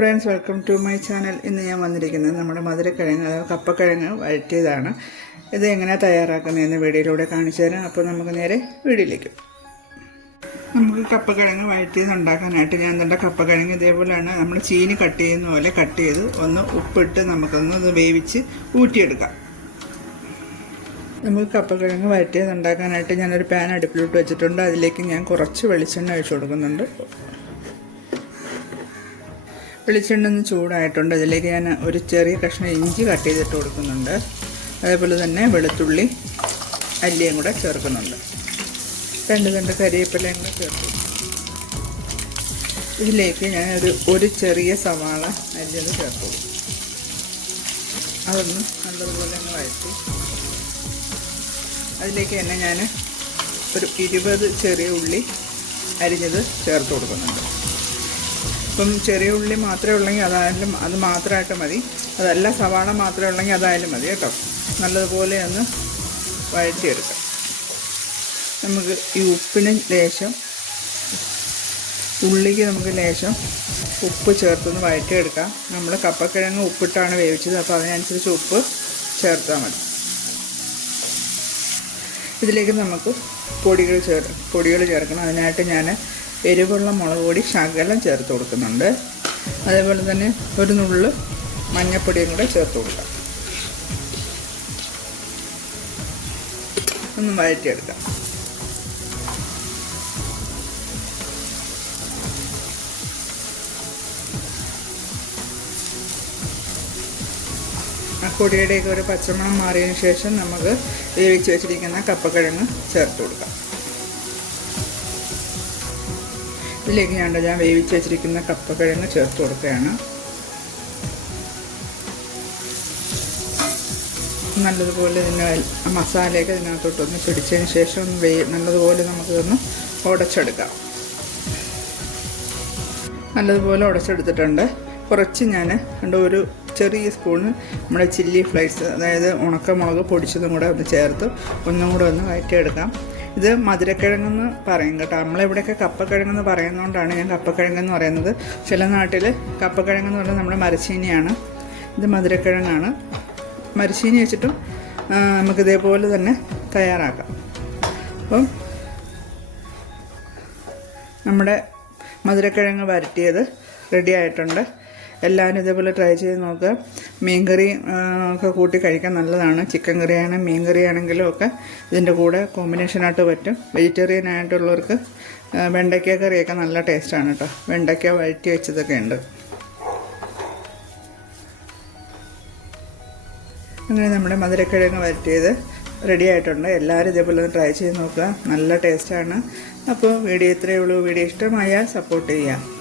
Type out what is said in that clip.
Friends welcome to my channel ഇന്ന് ഞാൻ വന്നിരിക്കുന്നത് നമ്മുടെ മധുരക്കിഴങ്ങ് അതായത് കപ്പക്കിഴങ്ങ് വഴറ്റിയതാണ്. ഇത് എങ്ങനെയാണ് തയ്യാറാക്കുന്നതെന്ന് വീഡിയോയിലൂടെ കാണിച്ചു തരാം. അപ്പോൾ നമുക്ക് നേരെ വീഡിയോയിലേക്ക്. നമുക്ക് കപ്പക്കിഴങ്ങ് വഴറ്റിയത് ഉണ്ടാക്കാനായിട്ട് ഞാൻ എന്താ കപ്പക്കിഴങ്ങ് ഇതേപോലെയാണ്. നമ്മൾ ചീനി കട്ട് ചെയ്യുന്ന പോലെ കട്ട് ചെയ്ത് ഒന്ന് ഉപ്പിട്ട് നമുക്കൊന്ന് ഒന്ന് വേവിച്ച് ഊറ്റിയെടുക്കാം. നമുക്ക് കപ്പക്കിഴങ്ങ് വഴറ്റിയത് ഉണ്ടാക്കാനായിട്ട് ഞാനൊരു പാൻ അടുപ്പിലോട്ട് വെച്ചിട്ടുണ്ട്. അതിലേക്ക് ഞാൻ കുറച്ച് വെളിച്ചെണ്ണ ഒഴിച്ചു കൊടുക്കുന്നുണ്ട്. വെളിച്ചെണ്ണ ഒന്ന് ചൂടായിട്ടുണ്ട്. അതിലേക്ക് ഞാൻ ഒരു ചെറിയ കഷ്ണം ഇഞ്ചി കട്ട് ചെയ്തിട്ട് കൊടുക്കുന്നുണ്ട്. അതേപോലെ തന്നെ വെളുത്തുള്ളി അല്ലിയും കൂടെ ചേർക്കുന്നുണ്ട്. രണ്ട് രണ്ട് കരിവേപ്പിലയും കൂടെ ചേർക്കും ഇതിലേക്ക് ഞാൻ ഒരു ഒരു ചെറിയ സവാള അല്ലിയത് ചേർക്കും അതൊന്ന് നല്ലതുപോലെ ഒന്ന് വഴറ്റി. അതിലേക്ക് തന്നെ ഞാൻ ഒരു ഇരുപത് ചെറിയ ഉള്ളി അരിഞ്ഞത് ചേർത്ത് കൊടുക്കുന്നുണ്ട്. ഇപ്പം ചെറിയ ഉള്ളി മാത്രമേ ഉള്ളെങ്കിൽ അതായാലും അത് മാത്രമായിട്ട് മതി. അതല്ല സവാള മാത്രമേ ഉള്ളെങ്കിൽ അതായാലും മതി കേട്ടോ. നല്ലതുപോലെ ഒന്ന് വഴറ്റിയെടുക്കാം. നമുക്ക് ഈ ഉപ്പിന് ലേശം ഉള്ളിക്ക് നമുക്ക് ലേശം ഉപ്പ് ചേർത്തൊന്ന് വഴറ്റിയെടുക്കാം. നമ്മൾ കപ്പക്കിഴങ്ങ് ഉപ്പിട്ടാണ് വേവിച്ചത് അപ്പോൾ അതിനനുസരിച്ച് ഉപ്പ് ചേർത്താൽ മതി. ഇതിലേക്ക് നമുക്ക് പൊടികൾ ചേർ പൊടികൾ ചേർക്കണം. അതിനായിട്ട് ഞാൻ എരിവുള്ള മുളക് പൊടി ശകലം ചേർത്ത് കൊടുക്കുന്നുണ്ട്. അതേപോലെ തന്നെ ഒരു നുള്ള് മഞ്ഞപ്പൊടിയും കൂടെ ചേർത്ത് കൊടുക്കാം. ഒന്ന് വഴറ്റിയെടുക്കാം. ആ പൊടിയുടെയൊക്കെ ഒരു പച്ചമണം മാറിയതിന് ശേഷം നമുക്ക് വേവിച്ച് വെച്ചിരിക്കുന്ന കപ്പക്കിഴങ്ങ് ചേർത്ത് കൊടുക്കാം. ഇതിലേക്ക് ഞാൻ ഞാൻ വേവിച്ച് വെച്ചിരിക്കുന്ന കപ്പക്കിഴങ്ങ് ചേർത്ത് കൊടുക്കുകയാണ്. നല്ലതുപോലെ ഇതിന് മസാലയൊക്കെ ഇതിനകത്തോട്ടൊന്ന് പിടിച്ചതിന് ശേഷം ഒന്ന് വേ നല്ലതുപോലെ നമുക്കിതൊന്ന് ഉടച്ചെടുക്കാം. നല്ലതുപോലെ ഉടച്ചെടുത്തിട്ടുണ്ട്. കുറച്ച് ഞാൻ കണ്ട ഒരു ചെറിയ സ്പൂണ് നമ്മുടെ ചില്ലി ഫ്ലേക്സ് അതായത് ഉണക്കമുളക് പൊടിച്ചതും കൂടെ ഒന്ന് ചേർത്ത് ഒന്നും കൂടെ ഒന്ന് വഴറ്റിയെടുക്കാം. ഇത് മധുരക്കിഴങ്ങെന്ന് പറയും കേട്ടോ. നമ്മളിവിടെയൊക്കെ കപ്പക്കിഴങ്ങെന്ന് പറയുന്നതുകൊണ്ടാണ് ഞാൻ കപ്പക്കിഴങ്ങെന്ന് പറയുന്നത്. ചില നാട്ടിൽ കപ്പക്കിഴങ്ങെന്ന് പറഞ്ഞാൽ നമ്മുടെ മരച്ചീനിയാണ്. ഇത് മധുരക്കിഴങ്ങാണ്. മരച്ചീനി വെച്ചിട്ടും നമുക്ക് ഇതേപോലെ തന്നെ തയ്യാറാക്കാം. അപ്പം നമ്മുടെ മധുരക്കിഴങ്ങ് വരട്ടിയത് റെഡി ആയിട്ടുണ്ട്. എല്ലാവരും ഇതേപോലെ ട്രൈ ചെയ്ത് നോക്കുക മീൻകറി ഒക്കെ കൂട്ടി കഴിക്കാൻ നല്ലതാണ്. ചിക്കൻ കറിയാണ് മീൻ കറിയാണെങ്കിലും ഒക്കെ ഇതിന്റെ കൂടെ കോമ്പിനേഷനായിട്ട് പറ്റും. വെജിറ്റേറിയൻ ആയിട്ടുള്ളവർക്ക് വെണ്ടയ്ക്ക കറിയൊക്കെ നല്ല ടേസ്റ്റാണ് കേട്ടോ വെണ്ടയ്ക്ക വഴറ്റി വെച്ചതൊക്കെ ഉണ്ട്. അങ്ങനെ നമ്മുടെ മധുരക്കിഴങ്ങ് വരട്ടിയത് റെഡി ആയിട്ടുണ്ട്. എല്ലാവരും ഇതേപോലെ ഒന്ന് ട്രൈ ചെയ്ത് നോക്കുക. നല്ല ടേസ്റ്റാണ് അപ്പോൾ വീഡിയോ ഇത്രയേ ഉള്ളൂ. വീഡിയോ ഇഷ്ടമായാൽ സപ്പോർട്ട് ചെയ്യുക.